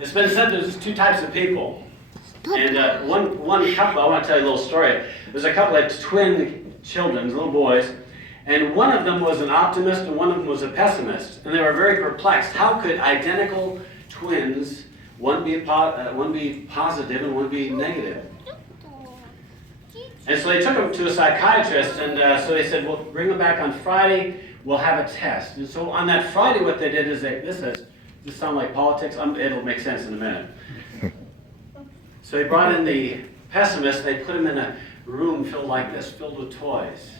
It's been said there's two types of people. And one couple, I want to tell you a little story. There's a couple of twin children, little boys, and one of them was an optimist and one of them was a pessimist. And they were very perplexed. How could identical twins, one be positive and one be negative? And so they took them to a psychiatrist, and so they said, well, bring them back on Friday, we'll have a test. And so on that Friday, what they did is this sound like politics? It'll make sense in a minute. So they brought in the pessimist, they put him in a room filled like this, filled with toys.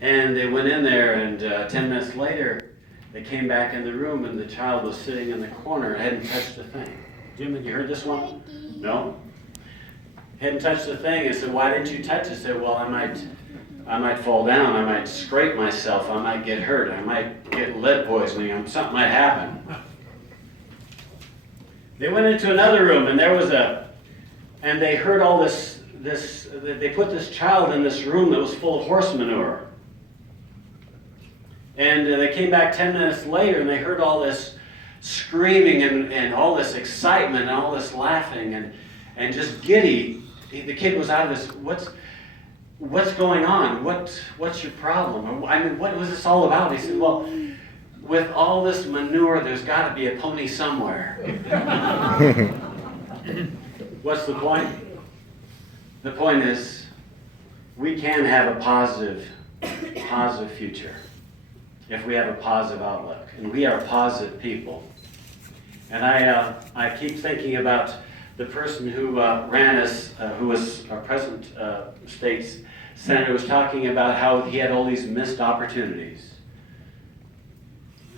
And they went in there, and 10 minutes later, they came back in the room, and the child was sitting in the corner and hadn't touched a thing. Jim, have you heard this one? No? Hadn't touched the thing, and said, why didn't you touch it? I said, well, I might fall down, I might scrape myself, I might get hurt, I might get lead poisoning, something might happen. They went into another room, and and they heard all they put this child in this room that was full of horse manure. And they came back 10 minutes later, and they heard all this screaming and all this excitement and all this laughing and just giddy. The kid was out of this, what's going on? What's your problem? I mean, what was this all about? He said, well, with all this manure, there's got to be a pony somewhere. What's the point? The point is, we can have a positive future if we have a positive outlook, and we are positive people. And I keep thinking about the person who ran us, who was our present state's senator, was talking about how he had all these missed opportunities.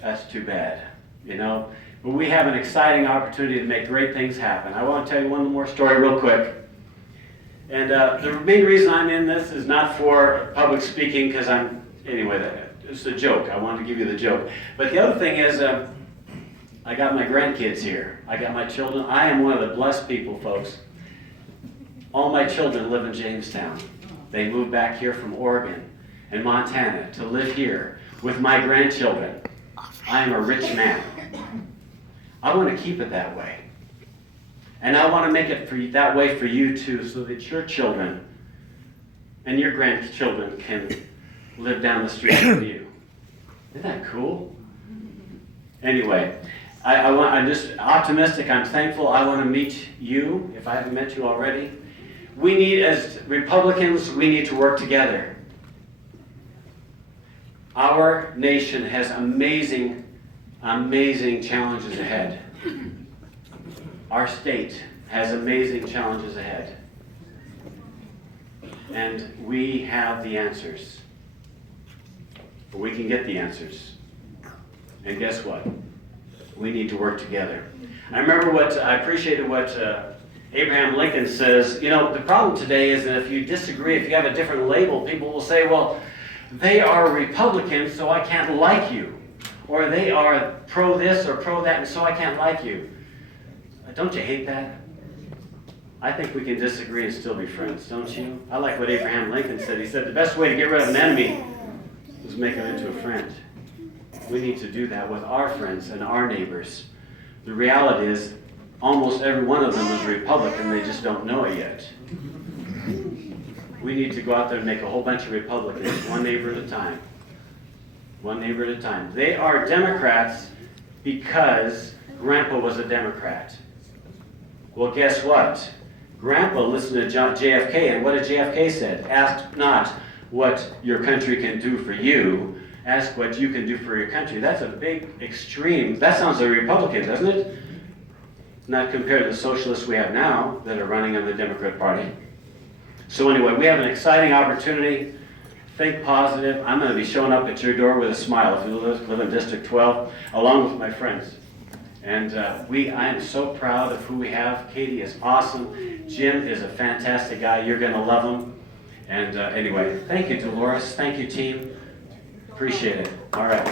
That's too bad, you know. But we have an exciting opportunity to make great things happen. I want to tell you one more story real quick. And the main reason I'm in this is not for public speaking, because it's a joke. I wanted to give you the joke. But the other thing is, I got my grandkids here. I got my children. I am one of the blessed people, folks. All my children live in Jamestown. They moved back here from Oregon and Montana to live here with my grandchildren. I am a rich man. I want to keep it that way. And I want to make it that way for you too, so that your children and your grandchildren can live down the street with you. Isn't that cool? Anyway, I'm just optimistic. I'm thankful. I want to meet you, if I haven't met you already. We need, as Republicans, we need to work together. Our nation has amazing challenges ahead. Our state has amazing challenges ahead. And we have the answers. We can get the answers. And guess what? We need to work together. I appreciated what Abraham Lincoln says. You know, the problem today is that if you disagree, if you have a different label, people will say, well, they are Republicans, so I can't like you. Or they are pro this or pro that, and so I can't like you. Don't you hate that? I think we can disagree and still be friends, don't you? I like what Abraham Lincoln said. He said the best way to get rid of an enemy is make him into a friend. We need to do that with our friends and our neighbors. The reality is, almost every one of them is Republican, they just don't know it yet. We need to go out there and make a whole bunch of Republicans, one neighbor at a time. One neighbor at a time. They are Democrats because Grandpa was a Democrat. Well, guess what? Grandpa listened to JFK, and what did JFK said? Ask not what your country can do for you, ask what you can do for your country. That's a big extreme. That sounds like a Republican, doesn't it? Not compared to the socialists we have now that are running on the Democrat Party. So anyway, we have an exciting opportunity. Think positive. I'm going to be showing up at your door with a smile if you live in District 12, along with my friends. And I am so proud of who we have. Katie is awesome. Jim is a fantastic guy. You're going to love him. And anyway, thank you, Dolores. Thank you, team. Appreciate it. All right.